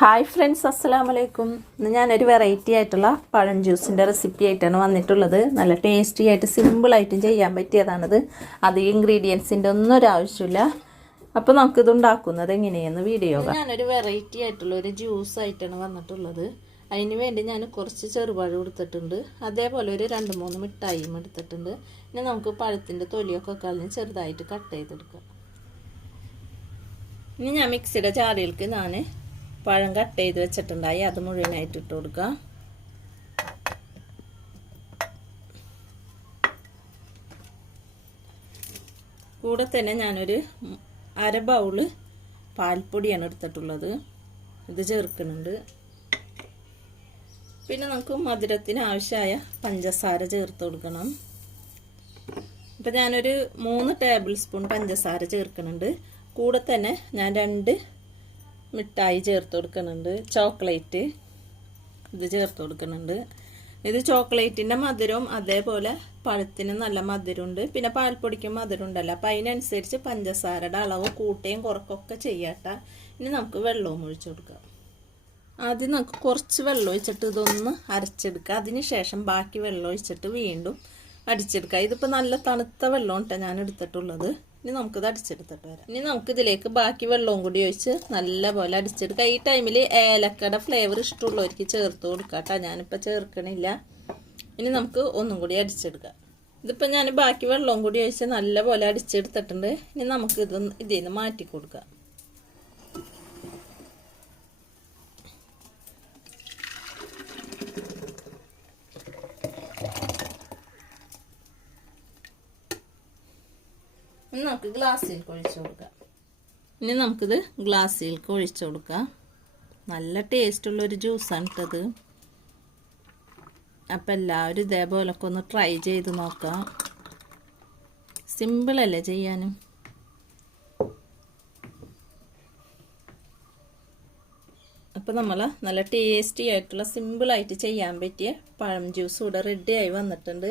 Hi friends അസ്സാം വലൈക്കും ഇന്ന് ഞാനൊരു വെറൈറ്റി ആയിട്ടുള്ള പഴം ജ്യൂസിന്റെ റെസിപ്പി ആയിട്ടാണ് വന്നിട്ടുള്ളത്. നല്ല ടേസ്റ്റി ആയിട്ട് സിമ്പിളായിട്ടും ചെയ്യാൻ പറ്റിയതാണിത്. അധികം ഇൻഗ്രീഡിയൻസിന്റെ ഒന്നും ഒരു ആവശ്യമില്ല. അപ്പോൾ നമുക്കിത് ഉണ്ടാക്കുന്നത് എങ്ങനെയെന്ന് വീഡിയോ ഞാനൊരു വെറൈറ്റി ആയിട്ടുള്ള ഒരു ജ്യൂസ് ആയിട്ടാണ് വന്നിട്ടുള്ളത്. അതിന് വേണ്ടി ഞാൻ കുറച്ച് ചെറുപഴം എടുത്തിട്ടുണ്ട്. അതേപോലെ ഒരു രണ്ട് മൂന്ന് മിഠായിയും എടുത്തിട്ടുണ്ട്. ഇനി നമുക്ക് പഴത്തിന്റെ തൊലിയൊക്കെ കളഞ്ഞ് ചെറുതായിട്ട് കട്ട് ചെയ്തെടുക്കാം. ഇനി ഞാൻ മിക്സിയുടെ ചാറിയിലേക്ക് ഞാൻ പഴം കട്ട് ചെയ്ത് വെച്ചിട്ടുണ്ടായി. അത് മുഴുവനായിട്ട് ഇട്ട് കൊടുക്കുക. കൂടെ തന്നെ ഞാനൊരു അര ബൗൾ പാൽപ്പൊടിയാണ് എടുത്തിട്ടുള്ളത്. ഇത് ചേർക്കുന്നുണ്ട്. പിന്നെ നമുക്ക് മധുരത്തിന് ആവശ്യമായ പഞ്ചസാര ചേർത്ത് കൊടുക്കണം. ഇപ്പം ഞാനൊരു മൂന്ന് ടേബിൾ സ്പൂൺ പഞ്ചസാര ചേർക്കുന്നുണ്ട്. കൂടെ തന്നെ ഞാൻ രണ്ട് മിഠായി ചേർത്ത് കൊടുക്കുന്നുണ്ട്. ചോക്ലേറ്റ് ഇത് ചേർത്ത് കൊടുക്കുന്നുണ്ട്. ഇത് ചോക്ലേറ്റിന്റെ മധുരവും അതേപോലെ പഴത്തിന് നല്ല മധുരമുണ്ട്. പിന്നെ പാൽപ്പൊടിക്കും മധുരം ഉണ്ടല്ലോ. അപ്പം അതിനനുസരിച്ച് പഞ്ചസാരയുടെ അളവ് കൂട്ടുകയും കുറക്കൊക്കെ ചെയ്യാട്ട. ഇനി നമുക്ക് വെള്ളവും ഒഴിച്ചു കൊടുക്കാം. ആദ്യം നമുക്ക് കുറച്ച് വെള്ളം ഒഴിച്ചിട്ട് ഇതൊന്ന് അരച്ചെടുക്കുക അതിന് ശേഷം ബാക്കി വെള്ളം ഒഴിച്ചിട്ട് വീണ്ടും അടിച്ചെടുക്കുക ഇതിപ്പോൾ നല്ല തണുത്ത വെള്ളം കേട്ടോ ഞാൻ എടുത്തിട്ടുള്ളത്. ഇനി നമുക്കിത് അടിച്ചെടുത്തിട്ട് വരാം. ഇനി നമുക്ക് ഇതിലേക്ക് ബാക്കി വെള്ളവും കൂടി ഒഴിച്ച് നല്ലപോലെ അടിച്ചെടുക്കുക ഈ ടൈമിൽ ഏലക്കയുടെ ഫ്ലേവർ ഇഷ്ടമുള്ളവർക്ക് ചേർത്ത് കൊടുക്കുക കേട്ടോ ഞാനിപ്പോൾ ചേർക്കണില്ല. ഇനി നമുക്ക് ഒന്നും കൂടി അടിച്ചെടുക്കാം. ഇതിപ്പോൾ ഞാൻ ബാക്കി വെള്ളവും കൂടി ഒഴിച്ച് നല്ലപോലെ അടിച്ചെടുത്തിട്ടുണ്ട്. ഇനി നമുക്കിത് ഇത് ഇതിൽ നിന്ന് മാറ്റി കൊടുക്കാം. നമുക്ക് ഗ്ലാസ്സിലേക്ക് ഒഴിച്ചു കൊടുക്കാം. ഇനി നമുക്കിത് ഗ്ലാസ്സിലേക്ക് ഒഴിച്ചു കൊടുക്കാം. നല്ല ടേസ്റ്റുള്ളൊരു ജ്യൂസാണ് ഇട്ടത് അപ്പം എല്ലാവരും ഇതേപോലൊക്കെ ഒന്ന് ട്രൈ ചെയ്ത് നോക്കാം. സിമ്പിളല്ലേ ചെയ്യാനും? അപ്പം നമ്മൾ നല്ല ടേസ്റ്റി ആയിട്ടുള്ള സിമ്പിളായിട്ട് ചെയ്യാൻ പറ്റിയ പഴം ജ്യൂസ് ഇവിടെ റെഡിയായി വന്നിട്ടുണ്ട്.